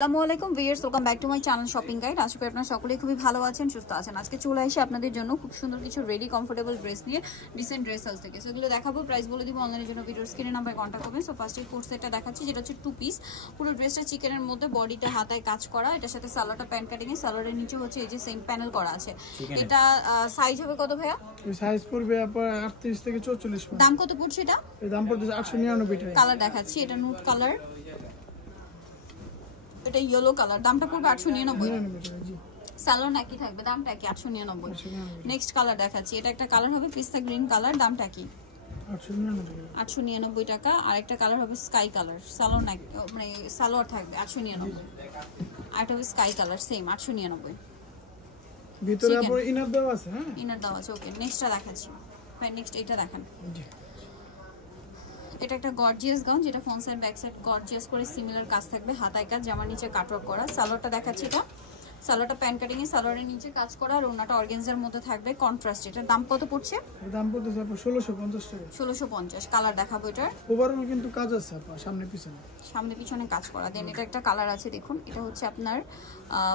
আসসালামু আলাইকুম viewers, welcome back to my channel shopping guide. আশা করি আপনারা সকলেই খুবই ভালো আছেন, সুস্থ আছেন। আজকে চলে আসি আপনাদের জন্য খুব সুন্দর কিছু রেডি কমফোর্টেবল ড্রেস নিয়ে ডিসেন্ট ড্রেস হাউস থেকে। সেগুলো দেখাবো, প্রাইস বলে দিব। অনলাইনের জন্য ভিডিওর স্ক্রিনে নাম্বার কন্ট্যাক্ট করবেন। সো ফার্স্টে কোট সেটটা দেখাচ্ছি, যেটা হচ্ছে 2 পিস। পুরো ড্রেসটা চিকেনের মধ্যে, বডিতে হাতায় কাজ করা। এটার সাথে সালোয়ারটা প্যান্ট কাটিং এ, সালোয়ারের নিচে হচ্ছে এই যে সেম প্যানেল করা আছে। এটা সাইজ হবে কত ভাইয়া? সাইজ পড়বে আপনার 38 থেকে 44। দাম কত পড়ছে এটা? এর দাম পড়ছে 899 টাকা। কালার দেখাচ্ছি, এটা নুট কালার, এটা ইয়েলো কালার। দামটা পড়বে 899 টাকা। জি, সালোয়ার নাকি থাকবে, দামটা কি? 899। নেক্সট কালার দেখাচ্ছি, এটা একটা কালার হবে পিস্তা গ্রিন কালার, দামটা কি? 899 টাকা। আর একটা কালার হবে স্কাই কালার, সালোয়ার নাকি মানে সালোয়ার থাকবে 899। আর একটা হবে স্কাই কালার, সেম 899। ভিতরে আপনার ইনার দেওয়া আছে। হ্যাঁ, ইনার দেওয়া আছে। ওকে, নেক্সটটা দেখাচ্ছি ভাই। নেক্সট এটা দেখেন, জি। এটা একটা গর্জিয়াস গাউন, যেটা front side back side gorgeous করে সিমিলার কাজ থাকবে, হাতায় কাজ, জামার নিচে কাটওয়ার্ক করা। সালোয়ারটা দেখাচ্ছি, এটা সালোয়ারটা প্যান্ট কাটিং এ, সালোয়ারের নিচে কাজ করা, আর ওনাটা অর্গানজার মধ্যে থাকবে কন্ট্রাস্ট। এটার দাম কত পড়ছে? এর দাম পড়ছে আপনার 1650 টাকা। 1650। কালার দেখাবো, এটার ওভারঅল কিন্তু কাজ আছে আপনার সামনে পিছনে, সামনে পিছনে কাজ করা। দেন এটা একটা কালার আছে, দেখুন, এটা হচ্ছে আপনার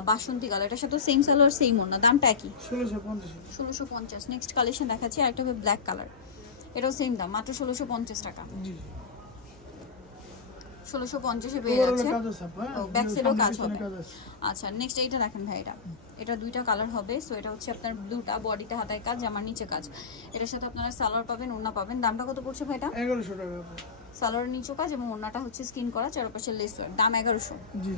বাসন্তী কালার। এটার সাথে সেম সালোয়ার সেম ওড়না, দামটা একই 1650। নেক্সট কালেকশন দেখাচ্ছি, আর একটা হবে ব্ল্যাক কালার, এটাও সেম দাম, মাত্র 1650 টাকা। জি, 1650 এ পেয়ে যাচ্ছে। কাজ আছে আপনার, ব্যাক সাইডেও কাজ হবে। কাজ আছে। আচ্ছা, নেক্সট এইটা দেখেন ভাই, এটা দুইটা কালার হবে। সো এটা হচ্ছে আপনার ব্লুটা, বডিতে হাতায় কাজ, জামার নিচে কাজ। এটার সাথে আপনারা সালোয়ার পাবেন, ওড়না পাবেন। দামটা কত পড়ছে ভাই? এটা 1100 টাকা আপনার। সালোয়ারের নিচে কাজ এবং ওড়নাটা হচ্ছে স্কিন করা, চারপাশে লেস ওয়ার্ক। দাম 1100। জি,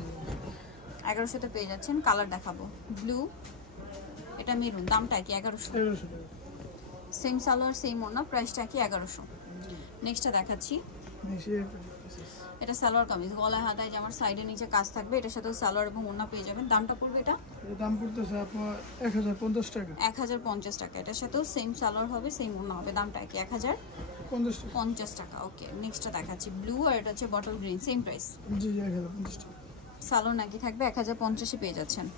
1100 তে পেয়ে যাচ্ছেন। কালার দেখাবো, ব্লু, এটা মেরুন, দামটা কি? 1100 টাকা। সেম সালোয়ার সেম ওড়না, প্রাইসটা কি? 1100। নেক্সটটা দেখাচ্ছি, এটা সালোয়ার কামিজ, গলায় হাতায় জামার সাইডে নিচে কাজ থাকবে। এটার সাথে সালোয়ার এবং ওড়না পেয়ে যাবেন। দামটা পড়বে এটা? এর দাম পড়তেছে আপনার 1050 টাকা। 1050 টাকা। এটার সাথেও সেম সালোয়ার হবে, সেম ওড়না হবে। দামটা কি? 1050 টাকা। ওকে, নেক্সটটা দেখাচ্ছি, ব্লু, আর এটা হচ্ছে বটল গ্রিন, সেম প্রাইস। জি, 1050 টাকা। সালোয়ার নাকি থাকবে, 1050 এ পেয়ে যাচ্ছেন।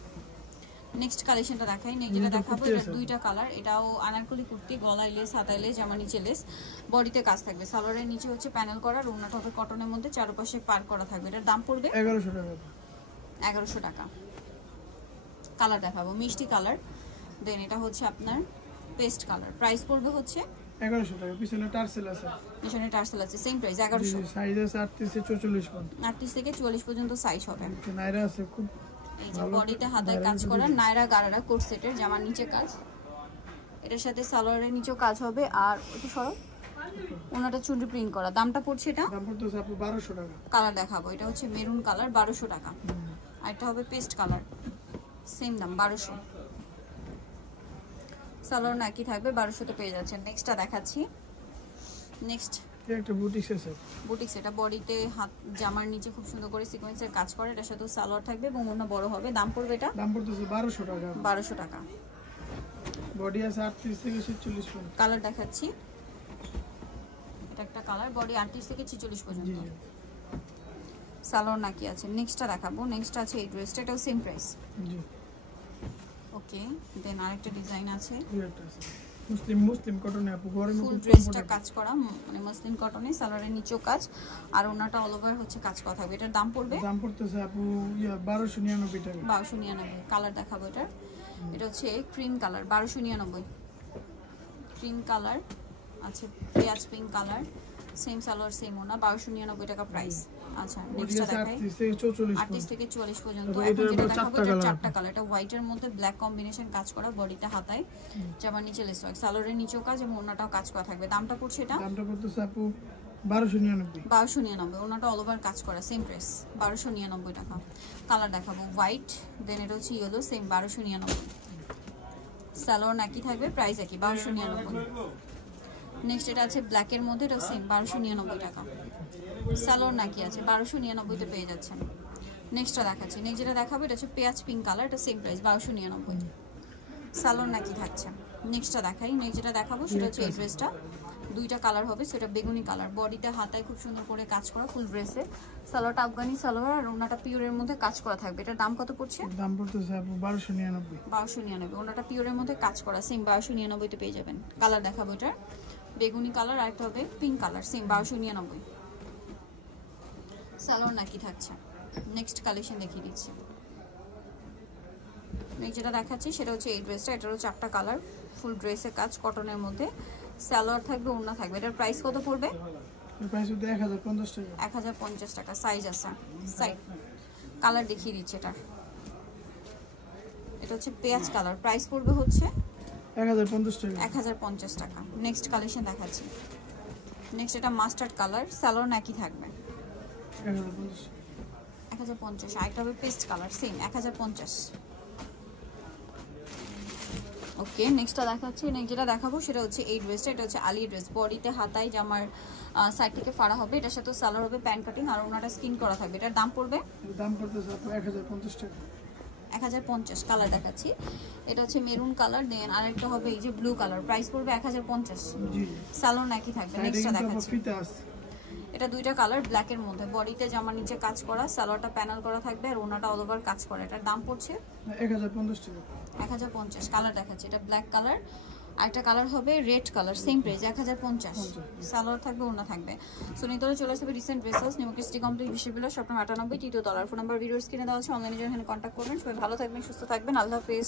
নেক্সট কালেকশনটা দেখাই। যেটা দেখাবো, এটা দুইটা কালার। এটাও আনারকলি কুর্তি, গলায় লেস, হাতায় লেস, জামার নিচে লেস, বডিতে কাজ থাকবে। সালোয়ারের নিচে হচ্ছে প্যানেল করা, ওড়নাটা হবে কটনের মধ্যে, চারপাশে পার করা থাকবে। এটার দাম পড়বে 1100 টাকা। 1100 টাকা। কালার দেখাবো, মিষ্টি কালার। দেন এটা হচ্ছে আপনার পেস্ট কালার, প্রাইস পড়বে হচ্ছে 1100 টাকা। পিছনে টার্সেল আছে, পিছনে টার্সেল আছে, সেম প্রাইস 1100। সাইজ আছে 38 থেকে 44 পর্যন্ত। 38 থেকে 44 পর্যন্ত সাইজ হবে। নাইরা আছে খুব। এই যে বডিতে হাতায় কাজ করা, নায়রা গারারা কোট সেটের, জামার নিচে কাজ। এটার সাথে সালোয়ারের নিচেও কাজ হবে, আর একটু সরো, ওনাটা চুনরি প্রিন্ট করা। দামটা পড়ছে এটা? দাম পড়তেছে আপু 1200 টাকা। কালার দেখাবো, এটা হচ্ছে মেরুন কালার, 1200 টাকা। আর এটা হবে পেস্ট কালার, সেম দাম 1200। সালোয়ার নাকি থাকবে, 1200 তে পেয়ে যাচ্ছেন। নেক্সটটা দেখাচ্ছি। নেক্সট একটা বুটিক্স আছে, বুটিক্স, এটা বডিতে হাত জামার নিচে খুব সুন্দর করে সিকোয়েন্সের কাজ করে। এটার সাথে সালোয়ার থাকবে এবং ওড়না বড় হবে। দাম পড়বে এটা? দাম পড়তেছে 1200 টাকা। 1200 টাকা। বডি আছে 38 থেকে 46 পর্যন্ত। কালার দেখাচ্ছি, এটা একটা কালার, বডি 38 থেকে 46 পর্যন্ত। সালোয়ার নাকি আছে। নেক্সটটা দেখাবো, নেক্সট আছে এই ড্রেসটা, এটাও সেম প্রাইস। জি, ওকে। দেন আরেকটা ডিজাইন আছে, এটা আছে মুসলিম কটনে আপু, গরমে ফুল খুব ড্রেসটা কাজ করা, মানে মসলিন কটনে, সালোয়ারের নিচেও কাজ, আর ওনাটা অল ওভার হচ্ছে কাজ করা থাকবে। এটার দাম পড়বে? দাম পড়তেছে আপু 1299 টাকা। 1299। কালার দেখাবো, এটার এটা হচ্ছে ক্রিম কালার, 1299। ক্রিম কালার আছে, পেঁয়াজ pink colour, same salwar same ওনা, 1299 টাকা প্রাইস। আচ্ছা, নেক্সটটা দেখাই, 38 থেকে 44 পর্যন্ত। এখন যেটা দেখাবো, এটা চারটা কালার। এটা হোয়াইটের মধ্যে ব্ল্যাক কম্বিনেশন কাজ করা, বডিতে হাতায় জামার নিচে লেস ওয়ার্ক, সালোয়ারের নিচেও কাজ এবং ওনাটাও কাজ করা থাকবে। দামটা পড়ছে এটা? দামটা পড়তেছে আপু 1299। 1299। ওনাটা অল ওভার কাজ করা, সেম প্রাইস, 1299 টাকা। কালার দেখাবো, হোয়াইট, দেন এটা হচ্ছে ইয়েলো, সেম 1299। সালোয়ার নাকি থাকবে, প্রাইস একই, 1299। নেক্সট এটা আছে ব্ল্যাকের মধ্যে, এটা সেম 1299 টাকা। সালোয়ার নাকি আছে, 1299 তে পেয়ে যাচ্ছেন। নেক্সটটা দেখাচ্ছি, নেক্সট যেটা দেখাবো, এটা হচ্ছে পেঁয়াজ পিঙ্ক কালার, এটা সেম প্রাইস, 1299। সালোয়ার নাকি থাকছে। নেক্সটটা দেখাই, নেক্সট যেটা দেখাবো সেটা হচ্ছে এই ড্রেসটা, দুইটা কালার হবে, সেটা বেগুনি কালার, বডিতে হাতায় খুব সুন্দর করে কাজ করা, ফুল ড্রেসে। সালোয়ারটা আফগানি সালোয়ার, আর ওনাটা পিওরের মধ্যে কাজ করা থাকবে। এটার দাম কত পড়ছে? দাম পড়তেছে আপু 1299। 1299। ওনাটা পিওরের মধ্যে কাজ করা, সেম 1299 তে পেয়ে যাবেন। কালার দেখাবো, এটার বেগুনি কালার, আর একটা হবে পিঙ্ক কালার, সেম 1299। সালোয়ার নাকি থাকছে। নেক্সট কালেকশন দেখিয়ে দিচ্ছি। নেক্সট যেটা দেখাচ্ছি সেটা হচ্ছে এই ড্রেসটা, এটারও 4টা কালার, ফুল ড্রেসের কাজ, কটনের মধ্যে, সালোয়ার থাকবে, ওড়না থাকবে। এটার প্রাইস কত পড়বে? এর প্রাইস হচ্ছে 1050 টাকা। 1050 টাকা। সাইজ আছে, সাইড কালার দেখিয়ে দিচ্ছে এটার। এটা হচ্ছে পেঁয়াজ কালার, প্রাইস পড়বে হচ্ছে 1050 টাকা। 1050 টাকা। নেক্সট কালেকশন দেখাচ্ছি। নেক্সট এটা মাস্টার্ড কালার, সালোয়ার নাকি থাকবে 1050। 1050। আরেকটা হবে পেস্ট কালার, সেম 1050। ওকে, নেক্সটটা দেখাচ্ছি। নেক্সট যেটা দেখাবো সেটা হচ্ছে এই ড্রেসটা, এটা হচ্ছে আলি ড্রেস, বডিতে হাতায় জামার সাইড থেকে ফাড়া হবে, এটার সাথে সালোয়ার হবে প্যান্ট কাটিং, আর ওনাটা স্কিন করা থাকবে। এটার দাম পড়বে এর দাম পড়তেছে আপনার 1050 টাকা। 1050। কালার দেখাচ্ছি, এটা হচ্ছে মেরুন কালার, দেন আরেকটা হবে এই যে ব্লু কালার, প্রাইস পড়বে 1050। জি, সালোয়ার নাকি থাকবে। সাইডে নেক্সটটা কিন্তু দেখাচ্ছি, ফিতা আছে। এটা দুইটা কালার ব্ল্যাকের মধ্যে, বডিতে জামার নিচে কাজ করা, সালোয়ারটা প্যানেল করা থাকবে, আর ওনাটা অল ওভার কাজ করা। এটার দাম পড়ছে 1050 টাকা। 1050। কালার দেখাচ্ছি, এটা ব্ল্যাক কালার, আরেকটা কালার হবে red colour, same price 1050। Salwar থাকবে, ওড়না থাকবে। সো নিতরে চলে আসবে রিসেন্ট ড্রেসেস, নিউক্রিস্টি কমপ্লিট বিশ্ববিদ্যালয়, স্বপ্ন 98 তৃতীয় তলার। ফোন নাম্বার ভিডিওর স্ক্রিনে দেওয়া আছে, অনলাইনে জন্য এখানে কন্ট্যাক্ট করবেন। সবাই ভালো থাকবেন, সুস্থ থাকবেন, আল্লাহ হাফেজ।